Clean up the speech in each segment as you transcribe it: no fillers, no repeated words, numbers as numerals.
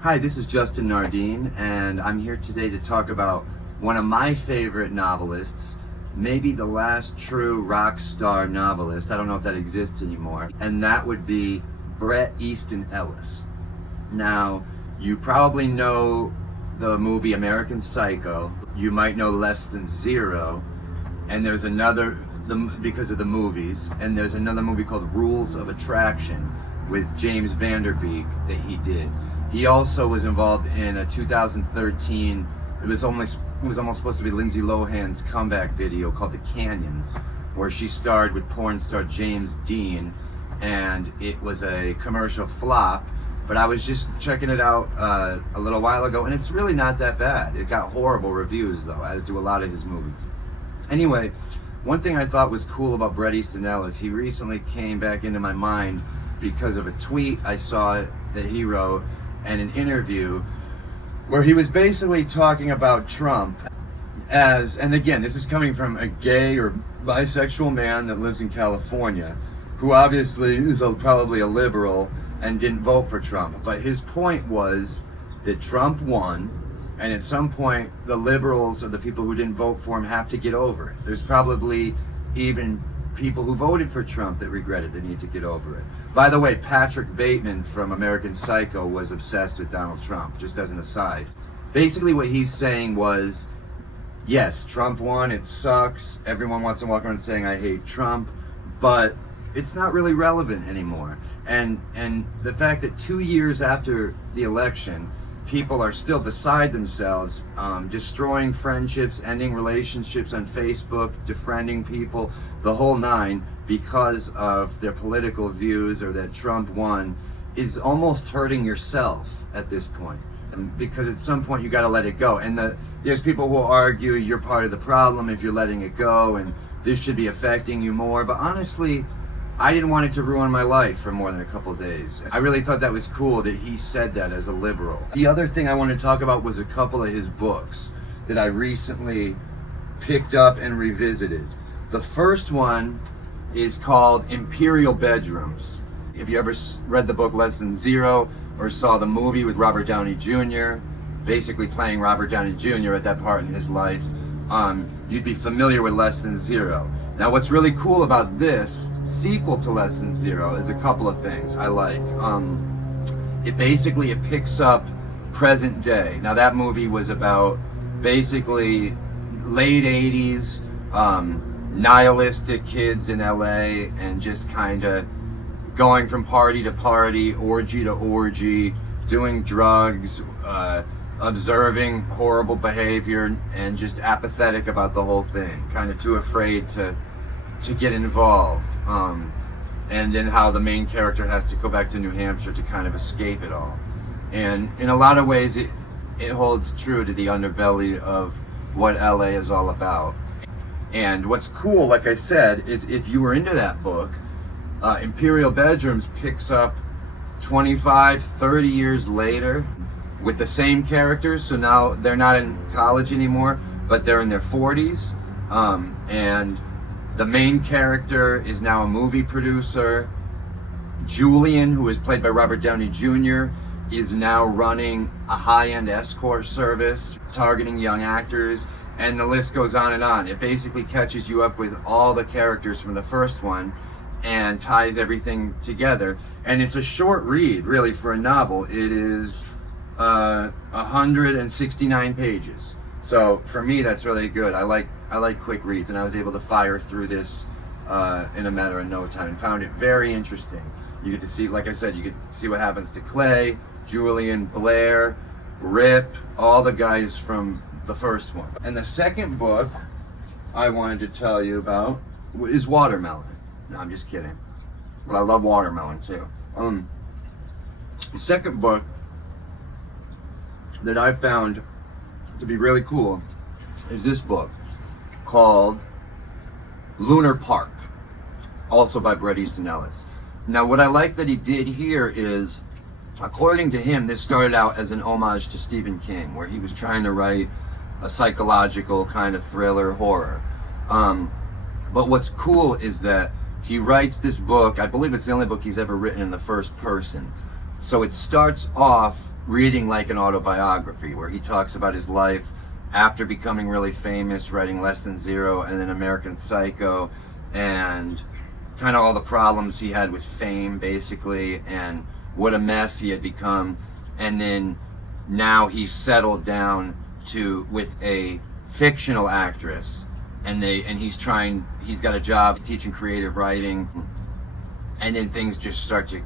Hi, this is Justin Nardine, and I'm here today to talk about one of my favorite novelists, maybe the last true rock star novelist. I don't know if that exists anymore, and that would be Breteastonellis. Now, you probably know the movie American Psycho. You might know Less Than Zero, and there's another, because of the movies, and there's another movie called Rules of Attraction with James Van Der Beek that he did. He also was involved in a 2013, it was almost supposed to be Lindsay Lohan's comeback video called The Canyons, where she starred with porn star James Dean, and it was a commercial flop. But I was just checking it out a little while ago, and it's really not that bad. It got horrible reviews though, as do a lot of his movies. Anyway, one thing I thought was cool about Breteastonellis, he recently came back into my mind because of a tweet I saw that he wrote and an interview where he was basically talking about Trump as, and again, this is coming from a gay or bisexual man that lives in California, who obviously is probably a liberal and didn't vote for Trump. But his point was that Trump won, and at some point the liberals or the people who didn't vote for him have to get over it. There's probably even people who voted for Trump that regretted they need to get over it. By the way, Patrick Bateman from American Psycho was obsessed with Donald Trump, just as an aside. Basically what he's saying was, yes, Trump won, it sucks, everyone wants to walk around saying I hate Trump, but it's not really relevant anymore. And the fact that 2 years after the election, people are still beside themselves, destroying friendships, ending relationships on Facebook, defriending people, the whole nine, because of their political views or that Trump won, is almost hurting yourself at this point. Because at some point you got to let it go. And there's people who argue you're part of the problem if you're letting it go, and this should be affecting you more. But honestly, I didn't want it to ruin my life for more than a couple of days. I really thought that was cool that he said that as a liberal. The other thing I want to talk about was a couple of his books that I recently picked up and revisited. The first one is called Imperial Bedrooms. If you ever read the book Less Than Zero or saw the movie with Robert Downey Jr., basically playing Robert Downey Jr. at that part in his life, you'd be familiar with Less Than Zero. Now what's really cool about this sequel to Less Than Zero is a couple of things I like. It picks up present day. Now that movie was about basically late 80s, nihilistic kids in LA and just kind of going from party to party, orgy to orgy, doing drugs, observing horrible behavior, and just apathetic about the whole thing, kind of too afraid to get involved. And then how the main character has to go back to New Hampshire to kind of escape it all. And in a lot of ways it holds true to the underbelly of what LA is all about. And what's cool, like I said, is if you were into that book, Imperial Bedrooms picks up 25, 30 years later with the same characters. So now they're not in college anymore, but they're in their 40s. And the main character is now a movie producer. Julian, who is played by Robert Downey Jr., is now running a high-end escort service targeting young actors, and the list goes on and on. It basically catches you up with all the characters from the first one and ties everything together. And it's a short read, really, for a novel. It is 169 pages. So for me, that's really good. I like quick reads, and I was able to fire through this in a matter of no time and found it very interesting. You get to see, like I said, you get to see what happens to Clay, Julian, Blair, Rip, all the guys from the first one. And the second book I wanted to tell you about is Watermelon. No, I'm just kidding. But I love watermelon too. The second book that I found to be really cool is this book called Lunar Park, also by Breteastonellis. Now what I like that he did here is, according to him, this started out as an homage to Stephen King, where he was trying to write a psychological kind of thriller horror. But what's cool is that he writes this book, I believe it's the only book he's ever written in the first person. So it starts off reading like an autobiography, where he talks about his life after becoming really famous, writing Less Than Zero and then American Psycho, and kind of all the problems he had with fame, basically, and what a mess he had become. And then now he's settled down with a fictional actress, and he's got a job teaching creative writing, and then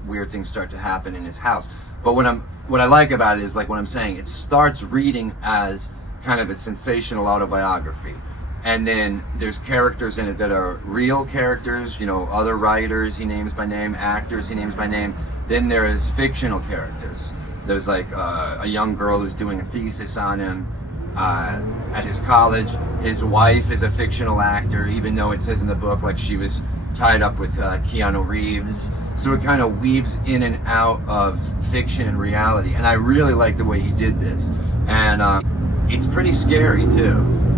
weird things start to happen in his house. But what I like about it is, like what I'm saying, it starts reading as kind of a sensational autobiography, and then there's characters in it that are real characters, other writers he names by name, actors he names by name. Then there is fictional characters. There's like a young girl who's doing a thesis on him at his college. His wife is a fictional actor, even though it says in the book like she was tied up with Keanu Reeves. So it kind of weaves in and out of fiction and reality, and I really like the way he did this. And it's pretty scary too.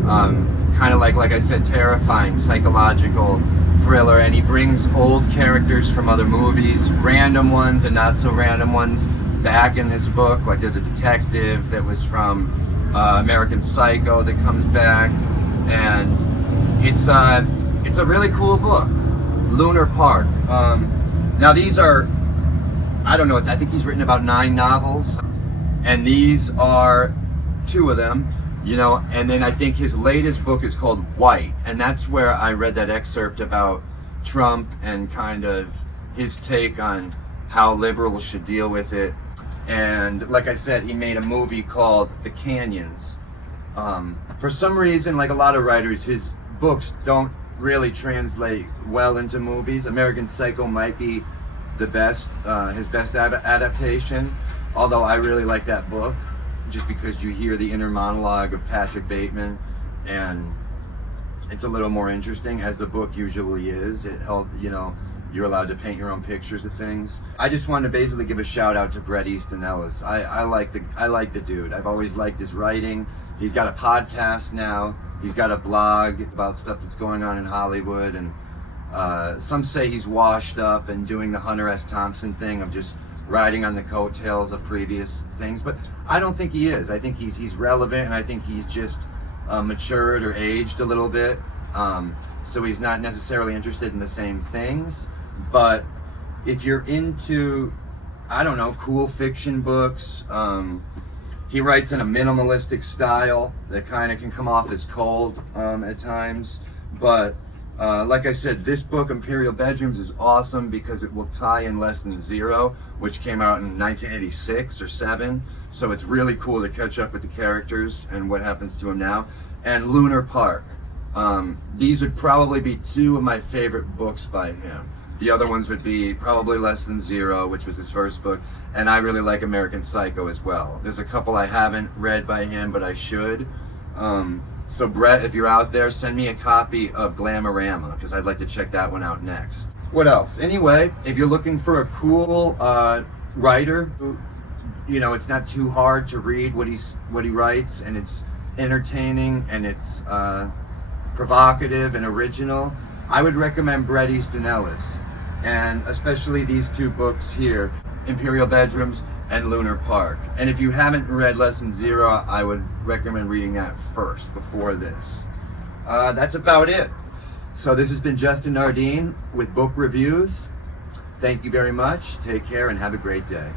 Kind of like I said, terrifying, psychological thriller. And he brings old characters from other movies, random ones and not so random ones, back in this book. Like there's a detective that was from American Psycho that comes back, and it's a really cool book, Lunar Park. Now these are, I don't know, I think he's written about 9 novels, and these are 2 of them, and then I think his latest book is called White, and that's where I read that excerpt about Trump and kind of his take on how liberals should deal with it. And like I said, he made a movie called The Canyons. For some reason, like a lot of writers, his books don't really translate well into movies. American Psycho might be the best, his best adaptation, although I really like that book, just because you hear the inner monologue of Patrick Bateman, and it's a little more interesting, as the book usually is. It held, you're allowed to paint your own pictures of things. I just wanted to basically give a shout out to Breteastonellis. I like the dude. I've always liked his writing. He's got a podcast now. He's got a blog about stuff that's going on in Hollywood, and some say he's washed up and doing the Hunter S. Thompson thing of just riding on the coattails of previous things, but I don't think he is. I think he's relevant, and I think he's just matured or aged a little bit. So he's not necessarily interested in the same things. But if you're into, I don't know, cool fiction books, he writes in a minimalistic style that kind of can come off as cold at times. But like I said, this book, Imperial Bedrooms, is awesome because it will tie in Less Than Zero, which came out in 1986 or 7. So it's really cool to catch up with the characters and what happens to him now. And Lunar Park. These would probably be 2 of my favorite books by him. The other ones would be probably Less Than Zero, which was his first book, and I really like American Psycho as well. There's a couple I haven't read by him, but I should. So Bret, if you're out there, send me a copy of Glamorama, because I'd like to check that one out next. What else? Anyway, if you're looking for a cool writer who, it's not too hard to read what he writes, and it's entertaining, and it's provocative and original, I would recommend Breteastonellis, and especially these 2 books here, Imperial Bedrooms and Lunar Park. And if you haven't read Less Than Zero, I would recommend reading that first before this. That's about it. So this has been Justin Nardine with Book Reviews. Thank you very much. Take care and have a great day.